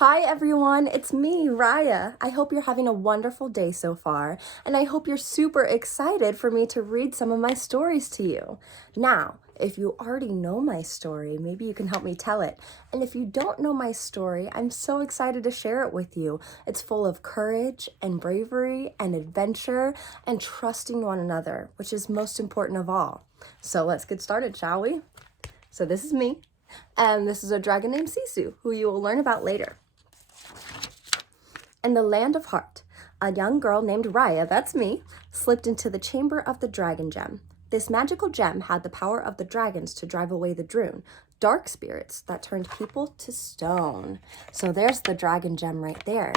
Hi everyone, it's me, Raya. I hope you're having a wonderful day so far, and I hope you're super excited for me to read some of my stories to you. Now, if you already know my story, maybe you can help me tell it. And if you don't know my story, I'm so excited to share it with you. It's full of courage and bravery and adventure and trusting one another, which is most important of all. So let's get started, shall we? So this is me. And this is a dragon named Sisu, who you will learn about later. In the land of Heart, a young girl named Raya, that's me, slipped into the chamber of the dragon gem. This magical gem had the power of the dragons to drive away the Droon, dark spirits that turned people to stone. So there's the dragon gem right there.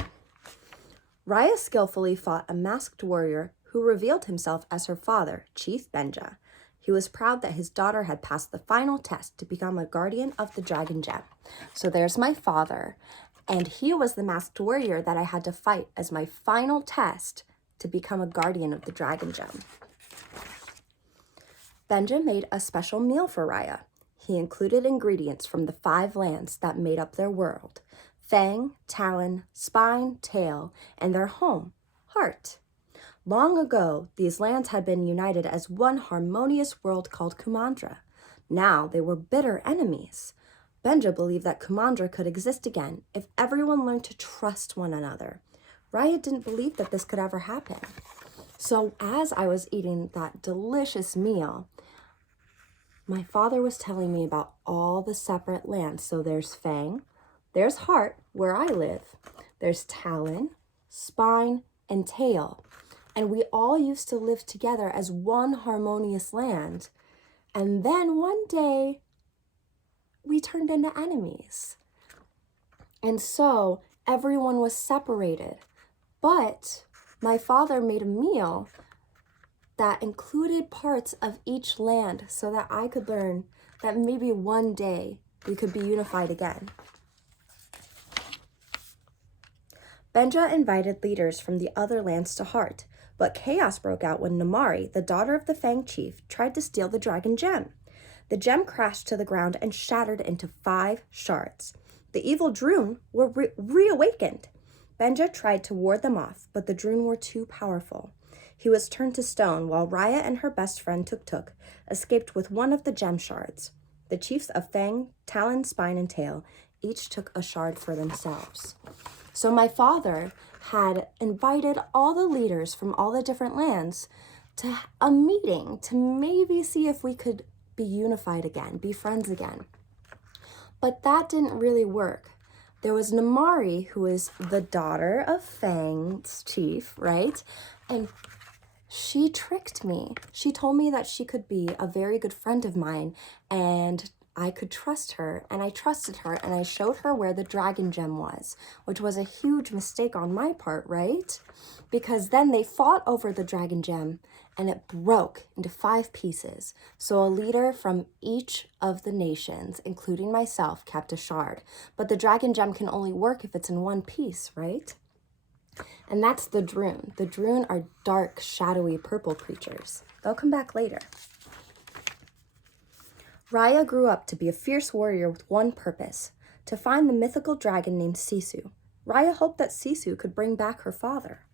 Raya skillfully fought a masked warrior who revealed himself as her father, Chief Benja. He was proud that his daughter had passed the final test to become a guardian of the dragon gem. So there's my father, and he was the masked warrior that I had to fight as my final test to become a guardian of the dragon gem. Benja made a special meal for Raya. He included ingredients from the 5 lands that made up their world: fang, talon, spine, tail, and their home, Heart. Long ago, these lands had been united as one harmonious world called Kumandra. Now they were bitter enemies. Benja believed that Kumandra could exist again if everyone learned to trust one another. Raya didn't believe that this could ever happen. So as I was eating that delicious meal, my father was telling me about all the separate lands. So there's Fang, there's Heart, where I live, there's Talon, Spine, and Tail. And we all used to live together as one harmonious land. And then one day, we turned into enemies. And so everyone was separated. But my father made a meal that included parts of each land so that I could learn that maybe one day we could be unified again. Benja invited leaders from the other lands to Heart, but chaos broke out when Namari, the daughter of the Fang chief, tried to steal the dragon gem. The gem crashed to the ground and shattered into 5 shards. The evil Droon were reawakened. Benja tried to ward them off, but the Droon were too powerful. He was turned to stone while Raya and her best friend Tuk escaped with one of the Gem Shards. The chiefs of Fang, Talon, Spine, and Tail each took a shard for themselves. So my father had invited all the leaders from all the different lands to a meeting to maybe see if we could be unified again, be friends again. But that didn't really work. There was Namari, who is the daughter of Fang's chief, right? And she tricked me. She told me that she could be a very good friend of mine and I could trust her, and I trusted her, and I showed her where the dragon gem was, which was a huge mistake on my part, right? Because then they fought over the dragon gem, and it broke into 5 pieces. So a leader from each of the nations, including myself, kept a shard. But the dragon gem can only work if it's in one piece, right? And that's the Droon. The Droon are dark, shadowy, purple creatures. They'll come back later. Raya grew up to be a fierce warrior with one purpose: to find the mythical dragon named Sisu. Raya hoped that Sisu could bring back her father.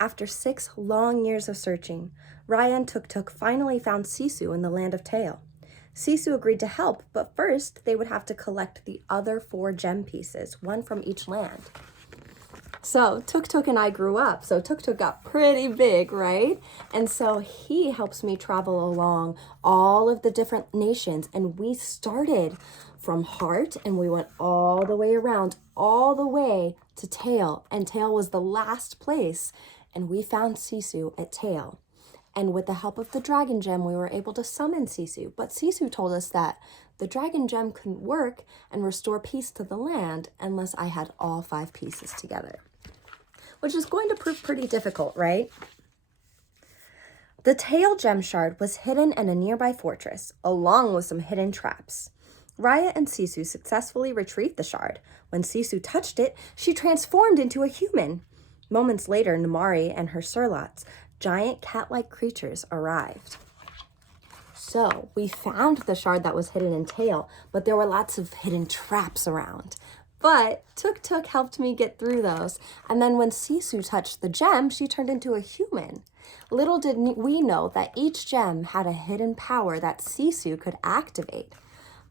After 6 long years of searching, Raya and Tuk finally found Sisu in the land of Tail. Sisu agreed to help, but first they would have to collect the other 4 gem pieces, one from each land. So Tuk and I grew up, so Tuk got pretty big, right? And so he helps me travel along all of the different nations, and we started from Heart, and we went all the way around, all the way to Tail, and Tail was the last place, and we found Sisu at Tail. And with the help of the dragon gem, we were able to summon Sisu, but Sisu told us that the dragon gem couldn't work and restore peace to the land unless I had all 5 pieces together, which is going to prove pretty difficult, right? The Tail Gem Shard was hidden in a nearby fortress, along with some hidden traps. Raya and Sisu successfully retrieved the shard. When Sisu touched it, she transformed into a human. Moments later, Namari and her Surlots, giant cat-like creatures, arrived. So we found the shard that was hidden in Tail, but there were lots of hidden traps around. But Tuk Tuk helped me get through those. And then when Sisu touched the gem, she turned into a human. Little did we know that each gem had a hidden power that Sisu could activate.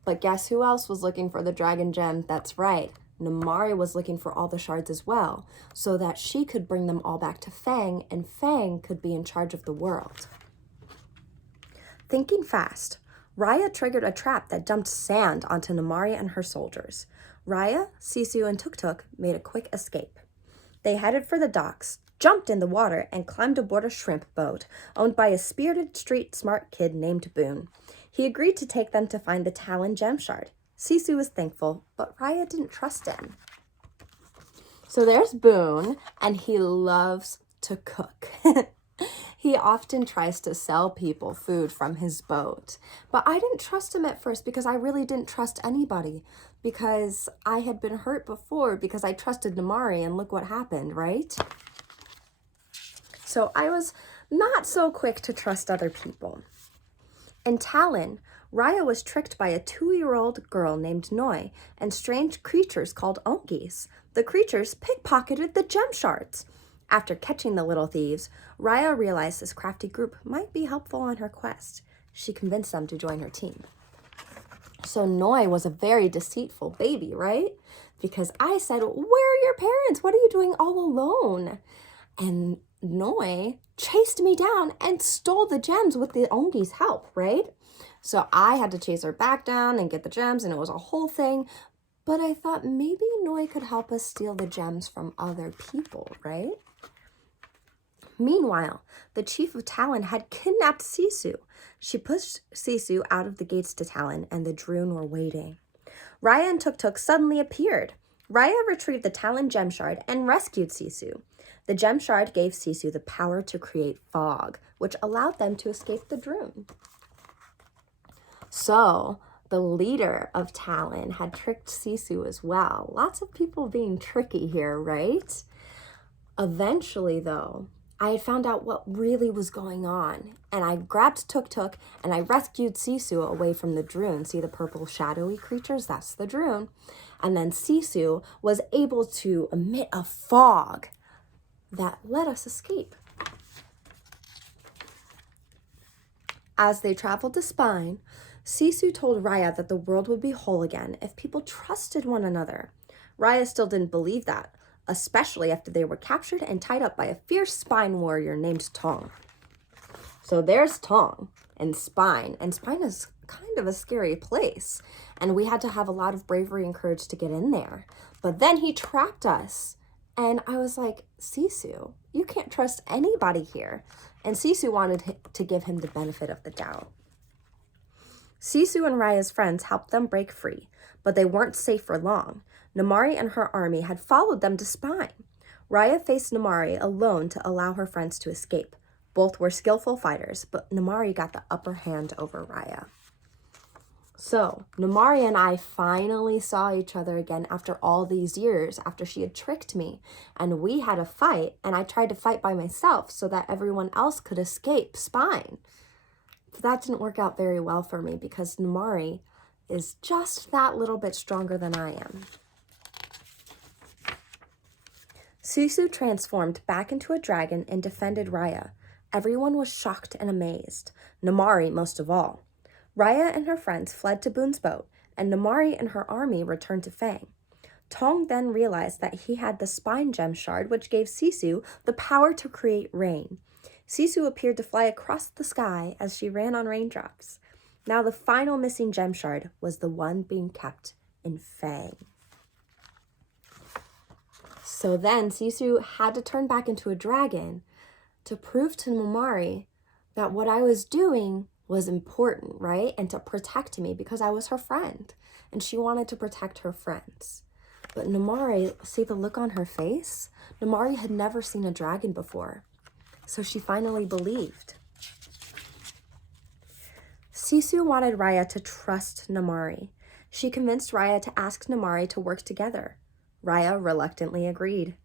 But guess who else was looking for the dragon gem? That's right. Namaari was looking for all the shards as well, so that she could bring them all back to Fang, and Fang could be in charge of the world. Thinking fast, Raya triggered a trap that dumped sand onto Namaari and her soldiers. Raya, Sisu, and Tuk Tuk made a quick escape. They headed for the docks, jumped in the water, and climbed aboard a shrimp boat owned by a spirited street smart kid named Boone. He agreed to take them to find the Talon Gem Shard. Sisu was thankful, but Raya didn't trust him. So there's Boone, and he loves to cook. He often tries to sell people food from his boat. But I didn't trust him at first because I really didn't trust anybody, because I had been hurt before because I trusted Namaari, and look what happened, right? So I was not so quick to trust other people. In Talon, Raya was tricked by a 2-year-old girl named Noi and strange creatures called Onkies. The creatures pickpocketed the Gem Shards. After catching the little thieves, Raya realized this crafty group might be helpful on her quest. She convinced them to join her team. So Noi was a very deceitful baby, right? Because I said, "Where are your parents? What are you doing all alone?" And Noi chased me down and stole the gems with the Ongi's help, right? So I had to chase her back down and get the gems, and it was a whole thing. But I thought maybe Noi could help us steal the gems from other people, right? Meanwhile, the chief of Talon had kidnapped Sisu. She pushed Sisu out of the gates to Talon, and the Droon were waiting. Raya and Tuk Tuk suddenly appeared. Raya retrieved the Talon Gem Shard and rescued Sisu. The Gem Shard gave Sisu the power to create fog, which allowed them to escape the Droon. So, the leader of Talon had tricked Sisu as well. Lots of people being tricky here, right? Eventually, though, I had found out what really was going on, and I grabbed Tuk Tuk and I rescued Sisu away from the Droon. See the purple shadowy creatures? That's the Droon. And then Sisu was able to emit a fog that let us escape. As they traveled to Spine, Sisu told Raya that the world would be whole again if people trusted one another. Raya still didn't believe that, especially after they were captured and tied up by a fierce Spine warrior named Tong. So there's Tong and Spine is kind of a scary place, and we had to have a lot of bravery and courage to get in there. But then he trapped us, and I was like, Sisu, you can't trust anybody here. And Sisu wanted to give him the benefit of the doubt. Sisu and Raya's friends helped them break free, but they weren't safe for long. Namaari and her army had followed them to Spine. Raya faced Namaari alone to allow her friends to escape. Both were skillful fighters, but Namaari got the upper hand over Raya. So, Namaari and I finally saw each other again after all these years, after she had tricked me. And we had a fight, and I tried to fight by myself so that everyone else could escape Spine. But that didn't work out very well for me because Namaari is just that little bit stronger than I am. Sisu transformed back into a dragon and defended Raya. Everyone was shocked and amazed, Namaari most of all. Raya and her friends fled to Boone's boat, and Namaari and her army returned to Fang. Tong then realized that he had the Spine Gem Shard, which gave Sisu the power to create rain. Sisu appeared to fly across the sky as she ran on raindrops. Now the final missing Gem Shard was the one being kept in Fang. So then Sisu had to turn back into a dragon to prove to Namaari that what I was doing was important, right? And to protect me because I was her friend and she wanted to protect her friends. But Namaari, see the look on her face? Namaari had never seen a dragon before, so she finally believed. Sisu wanted Raya to trust Namaari. She convinced Raya to ask Namaari to work together. Raya reluctantly agreed.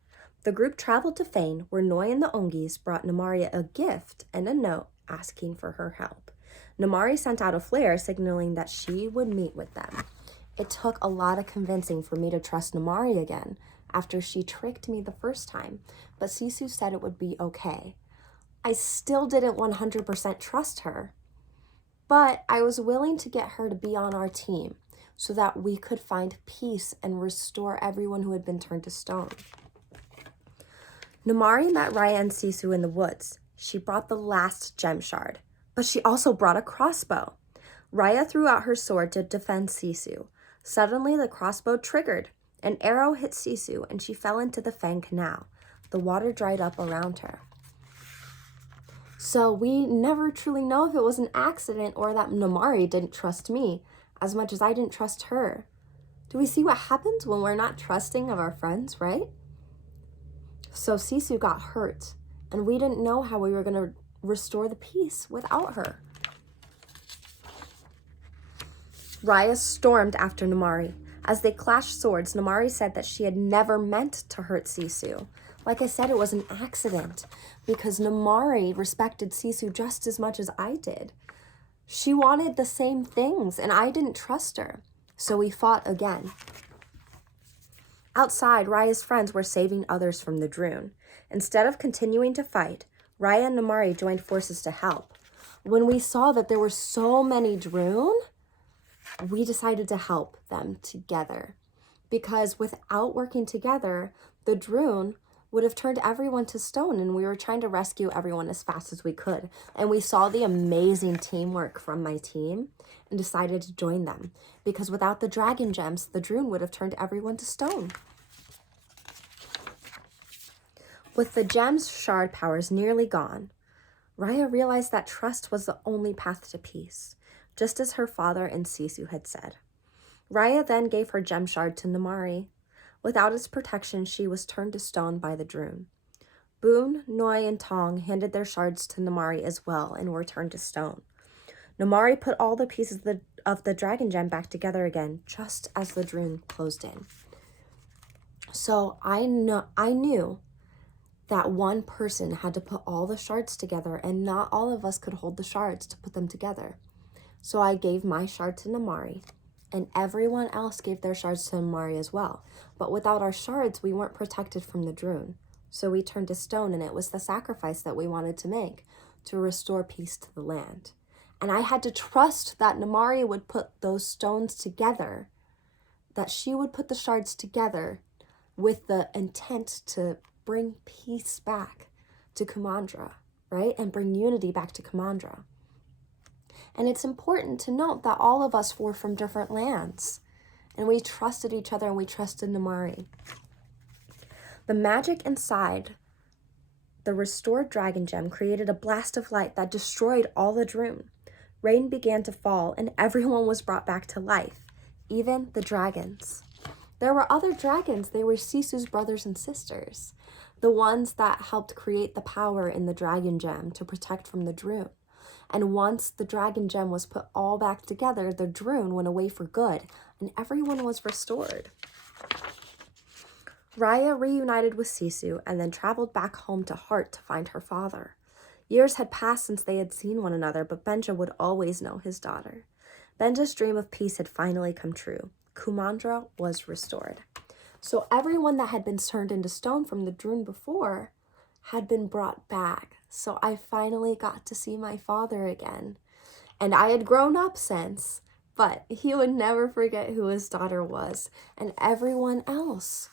The group traveled to Fane, where Noi and the Ongies brought Namaari a gift and a note asking for her help. Namaari sent out a flare signaling that she would meet with them. It took a lot of convincing for me to trust Namari again after she tricked me the first time, but Sisu said it would be okay. I still didn't 100% trust her, but I was willing to get her to be on our team so that we could find peace and restore everyone who had been turned to stone. Namari met Raya and Sisu in the woods. She brought the last gem shard, but she also brought a crossbow. Raya threw out her sword to defend Sisu. Suddenly, the crossbow triggered. An arrow hit Sisu, and she fell into the Fang Canal. The water dried up around her. So we never truly know if it was an accident or that Namari didn't trust me as much as I didn't trust her. Do we see what happens when we're not trusting of our friends, right? So Sisu got hurt, and we didn't know how we were going to restore the peace without her. Raya stormed after Namari. As they clashed swords, Namari said that she had never meant to hurt Sisu. Like I said, it was an accident because Namari respected Sisu just as much as I did. She wanted the same things, and I didn't trust her. So we fought again. Outside, Raya's friends were saving others from the Droon. Instead of continuing to fight, Raya and Namari joined forces to help. When we saw that there were so many Droon, we decided to help them together. Because without working together, the Droon would have turned everyone to stone, and we were trying to rescue everyone as fast as we could. And we saw the amazing teamwork from my team and decided to join them. Because without the dragon gems, the Droon would have turned everyone to stone. With the gem's shard powers nearly gone, Raya realized that trust was the only path to peace, just as her father and Sisu had said. Raya then gave her gem shard to Namari. Without its protection, she was turned to stone by the Droon. Boon, Noi, and Tong handed their shards to Namari as well and were turned to stone. Namari put all the pieces of the dragon gem back together again, just as the Droon closed in. So I knew that one person had to put all the shards together, and not all of us could hold the shards to put them together. So I gave my shard to Namari, and everyone else gave their shards to Namari as well. But without our shards, we weren't protected from the Droon. So we turned to stone, and it was the sacrifice that we wanted to make to restore peace to the land. And I had to trust that Namari would put those stones together, that she would put the shards together with the intent to bring peace back to Kumandra, right? And bring unity back to Kumandra. And it's important to note that all of us were from different lands, and we trusted each other and we trusted Namari. The magic inside the restored dragon gem created a blast of light that destroyed all the Droon. Rain began to fall, and everyone was brought back to life, even the dragons. There were other dragons. They were Sisu's brothers and sisters, the ones that helped create the power in the dragon gem to protect from the Droon. And once the dragon gem was put all back together, the Droon went away for good, and everyone was restored. Raya reunited with Sisu and then traveled back home to Heart to find her father. Years had passed since they had seen one another, but Benja would always know his daughter. Benja's dream of peace had finally come true. Kumandra was restored. So everyone that had been turned into stone from the Droon before had been brought back. So I finally got to see my father again. And I had grown up since, but he would never forget who his daughter was. And everyone else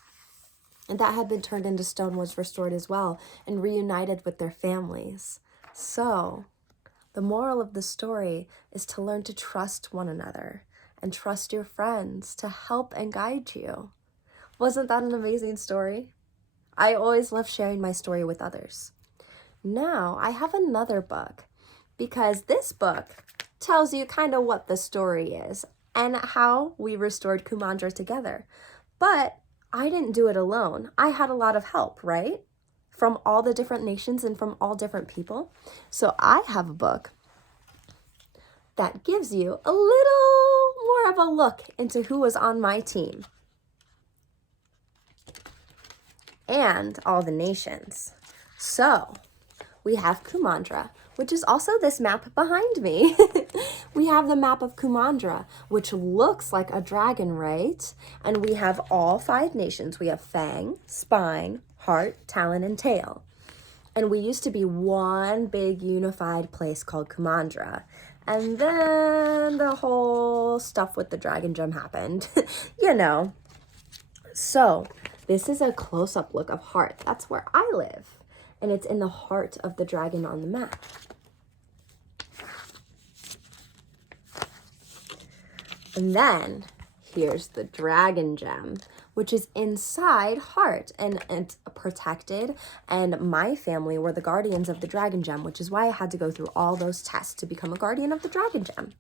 that had been turned into stone was restored as well and reunited with their families. So the moral of the story is to learn to trust one another and trust your friends to help and guide you. Wasn't that an amazing story? I always love sharing my story with others. Now I have another book, because this book tells you kind of what the story is and how we restored Kumandra together. But I didn't do it alone. I had a lot of help, right? From all the different nations and from all different people. So I have a book that gives you a little more of a look into who was on my team and all the nations. So we have Kumandra, which is also this map behind me. we have the map of Kumandra, which looks like a dragon, right? And we have all 5 nations. We have Fang, Spine, Heart, Talon, and Tail. And we used to be one big unified place called Kumandra. And then the whole stuff with the dragon gem happened, you know. So this is a close-up look of Heart. That's where I live. And it's in the heart of the dragon on the map. And then here's the dragon gem, which is inside Heart, and it's protected. And my family were the guardians of the dragon gem, which is why I had to go through all those tests to become a guardian of the dragon gem.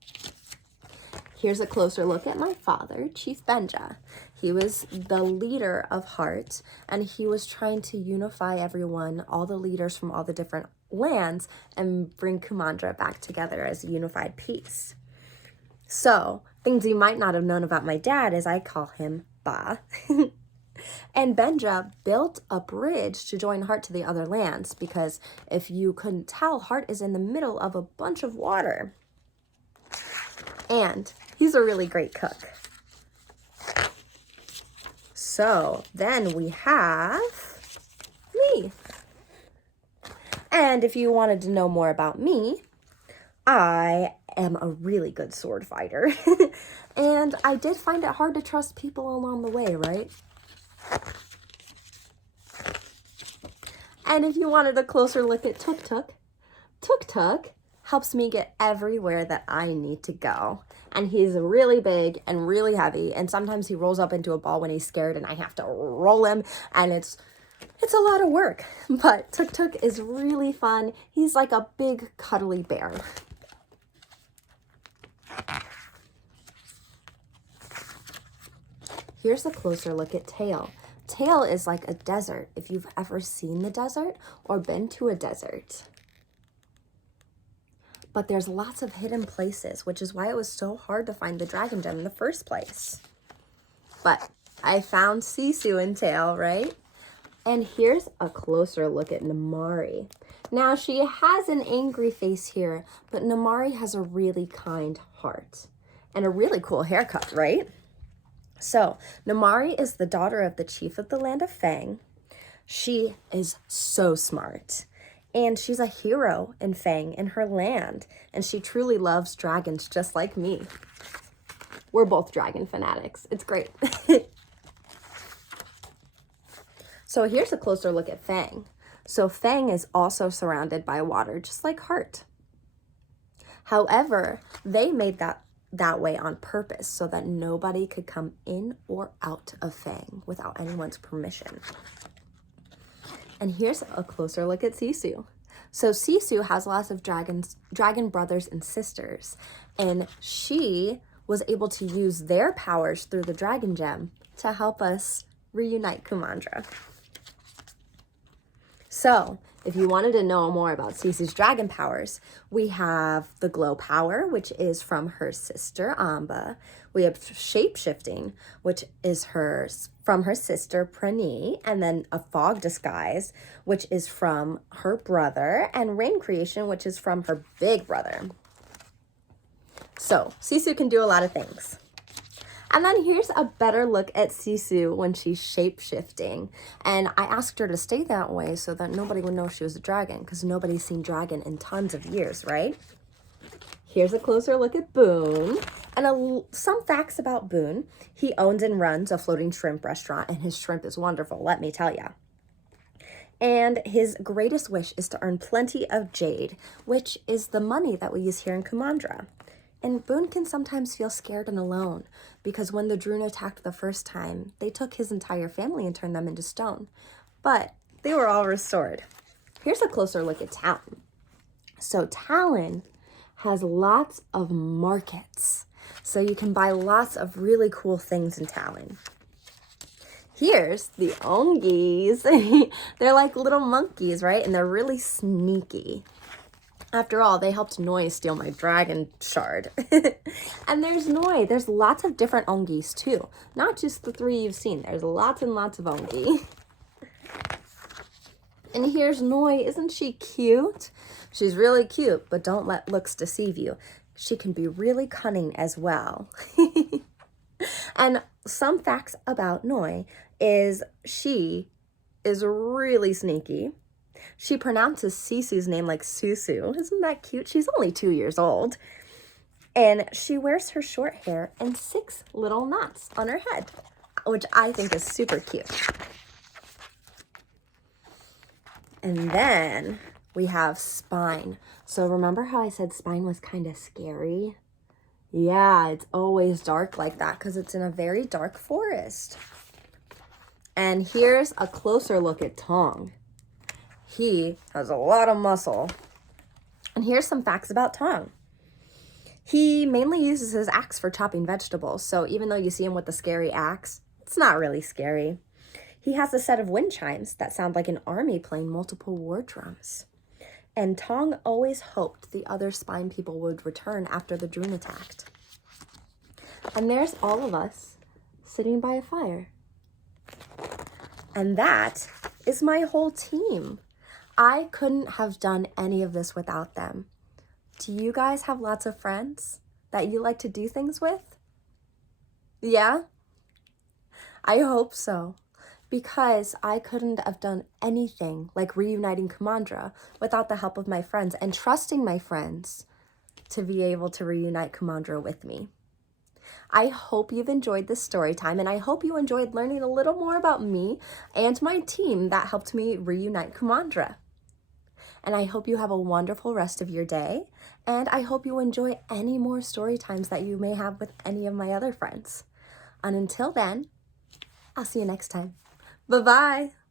Here's a closer look at my father, Chief Benja. He was the leader of Heart, and he was trying to unify everyone, all the leaders from all the different lands, and bring Kumandra back together as a unified piece. So, things you might not have known about my dad is I call him Ba. And Benja built a bridge to join Heart to the other lands, because if you couldn't tell, Heart is in the middle of a bunch of water. And he's a really great cook. So then we have me. And if you wanted to know more about me, I am a really good sword fighter. And I did find it hard to trust people along the way, right? And if you wanted a closer look at Tuk Tuk, Tuk Tuk helps me get everywhere that I need to go. And he's really big and really heavy, and sometimes he rolls up into a ball when he's scared and I have to roll him, and it's a lot of work. But Tuk Tuk is really fun. He's like a big cuddly bear. Here's a closer look at Tail. Tail is like a desert, if you've ever seen the desert or been to a desert. But there's lots of hidden places, which is why it was so hard to find the dragon gem in the first place. But I found Sisu and Tail, right? And here's a closer look at Namari. Now, she has an angry face here, but Namari has a really kind heart and a really cool haircut, right? So, Namari is the daughter of the chief of the land of Fang. She is so smart. And she's a hero in Fang, in her land. And she truly loves dragons just like me. We're both dragon fanatics. It's great. So here's a closer look at Fang. So Fang is also surrounded by water, just like Heart. However, they made that way on purpose so that nobody could come in or out of Fang without anyone's permission. And here's a closer look at Sisu. So Sisu has lots of dragon brothers and sisters, and she was able to use their powers through the dragon gem to help us reunite Kumandra. So, if you wanted to know more about Sisu's dragon powers, we have the glow power, which is from her sister, Amba. We have shape-shifting, which is from her sister, Prani. And then a fog disguise, which is from her brother. And rain creation, which is from her big brother. So, Sisu can do a lot of things. And then here's a better look at Sisu when she's shape-shifting. And I asked her to stay that way so that nobody would know she was a dragon, because nobody's seen dragon in tons of years, right? Here's a closer look at Boone. And some facts about Boone. He owns and runs a floating shrimp restaurant, and his shrimp is wonderful, let me tell you. And his greatest wish is to earn plenty of jade, which is the money that we use here in Kumandra. And Boone can sometimes feel scared and alone, because when the Droon attacked the first time, they took his entire family and turned them into stone. But they were all restored. Here's a closer look at Talon. So Talon has lots of markets. So you can buy lots of really cool things in Talon. Here's the Ongies. They're like little monkeys, right? And they're really sneaky. After all, they helped Noi steal my dragon shard. And there's Noi. There's lots of different Ongies too. Not just the 3 you've seen. There's lots and lots of Ongi. And here's Noi. Isn't she cute? She's really cute, but don't let looks deceive you. she can be really cunning as well. And some facts about Noi is she is really sneaky. She pronounces Sisu's name like Susu. Isn't that cute? She's only 2 years old. And she wears her short hair in 6 little knots on her head, which I think is super cute. And then we have Spine. So remember how I said Spine was kind of scary? Yeah, it's always dark like that because it's in a very dark forest. And here's a closer look at Tong. He has a lot of muscle. And here's some facts about Tong. He mainly uses his axe for chopping vegetables, so even though you see him with the scary axe, it's not really scary. He has a set of wind chimes that sound like an army playing multiple war drums. And Tong always hoped the other Spine people would return after the Droon attacked. And there's all of us sitting by a fire. And that is my whole team. I couldn't have done any of this without them. Do you guys have lots of friends that you like to do things with? Yeah? I hope so, because I couldn't have done anything like reuniting Kumandra without the help of my friends and trusting my friends to be able to reunite Kumandra with me. I hope you've enjoyed this story time, and I hope you enjoyed learning a little more about me and my team that helped me reunite Kumandra. And I hope you have a wonderful rest of your day, and I hope you enjoy any more story times that you may have with any of my other friends. And until then, I'll see you next time. Bye-bye.